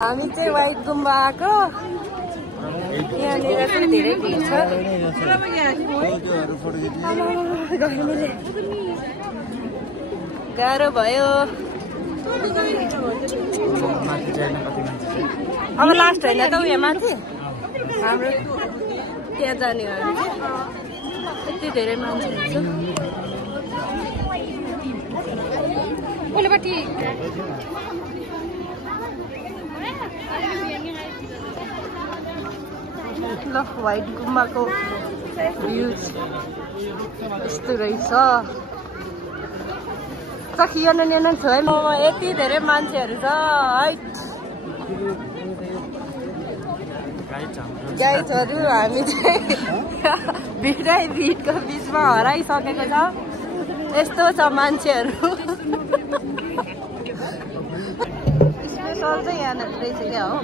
हामी चाहिँ व्हाइट गुम्बा आएको यहाँनिर चाहिँ धेरै भिड छ गाह्रो भयो अब लास्ट होइन त उयो माथि हाम्रो त्यहाँ जाने हो यति धेरै मान्छेहरू छ ओलेपट्टि ल व्हाइट गुम्बाको भ्यूज यस्तो रहेछ सखियन नेन छ है यति धेरै मान्छेहरू छ है गाइजहरू हामी चाहिँ भिडै भिडको बिचमा हराइसकेको छ यस्तो छ मान्छेहरू स्पेसल चाहिँ यहाँ रहेछ क्या हो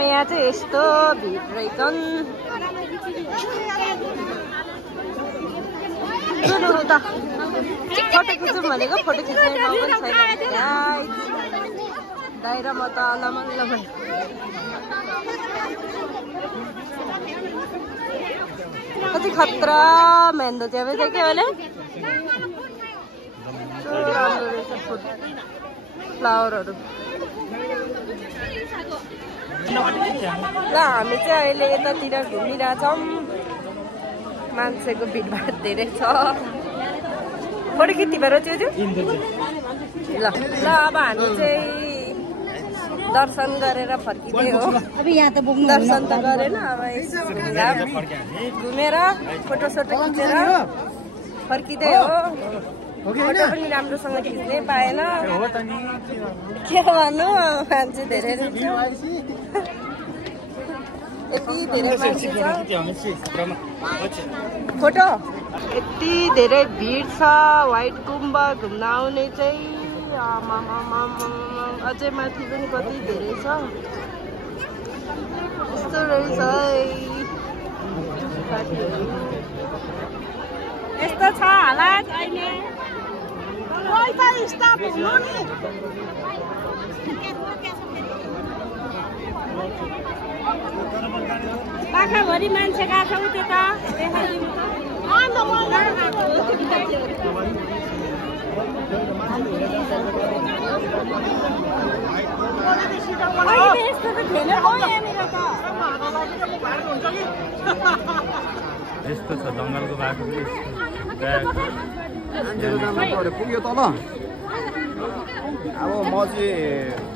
यहाँ चाहिँ यस्तो भिड रहेछन् फोटो खिचौँ भनेको फोटो खिच्ने ठाउँ पनि छैन दाइ र म त अलमल्ल भयो कति खतरा मेहन्दो चाहिँ के भने फ्लावरहरू ल हामी चाहिँ अहिले यतातिर घुमिरहेछौँ मान्छेको भिडभाड धेरै छ फोटो खिच्ने भएर चाहिँ ल अब हामी चाहिँ दर्शन गरेर फर्किँदै हो दर्शन त गरेन अब घुमेर फोटो सोटो खिचेर फर्किँदै हो फोटो पनि राम्रोसँग खिच्नै पाएन के भन्नु मान्छे धेरै यति धेरै मान्छे छ फोटो यति धेरै भिड छ व्हाइट गुम्बा घुम्न आउने चाहिँ अझै माथि पनि कति धेरै छ यस्तो रहेछ यस्तो छ हालत अहिले पाखाभरि मान्छे गएको छ त्यो यस्तो छ जङ्गलको बाटो पुग्यो तल अब म चाहिँ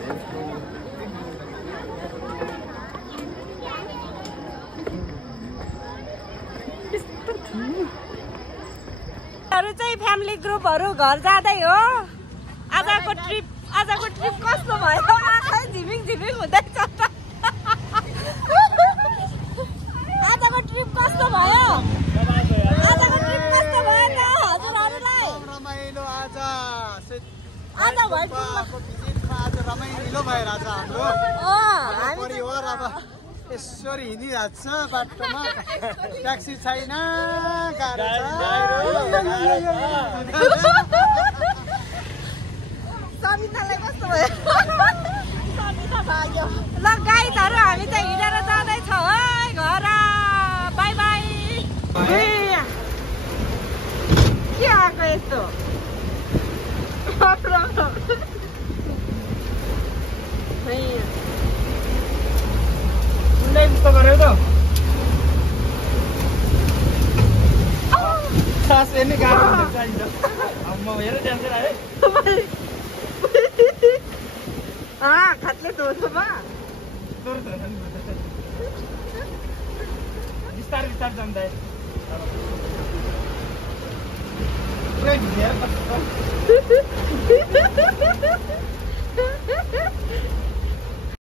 फ्यामिली ग्रुपहरू घर जाँदै हो आजको ट्रिप कस्तो भयो आँखा झिमिङ झिमिङ हुँदैछ आजको ट्रिप कस्तो भयो त हजुरहरूलाई आज रमाइलो भइरहेछ हाम्रो परिवार अब यसरी हिँडिरहेको छ बाटोमा ट्याक्सी छैन गाह्रो समितालाई कस्तो भयो समिता भाग्यो ल गाइजहरू हामी चाहिँ हिँडेर जाँदैछौँ है घर बाई बाई के आएको यस्तो यस्तो गर्यो त खास हेर्ने गाह्रो चाहिन्छ अब म हेर टेन्सन आयो खातले धोसोमा बिस्तारै जाँदा पुरै भिजेर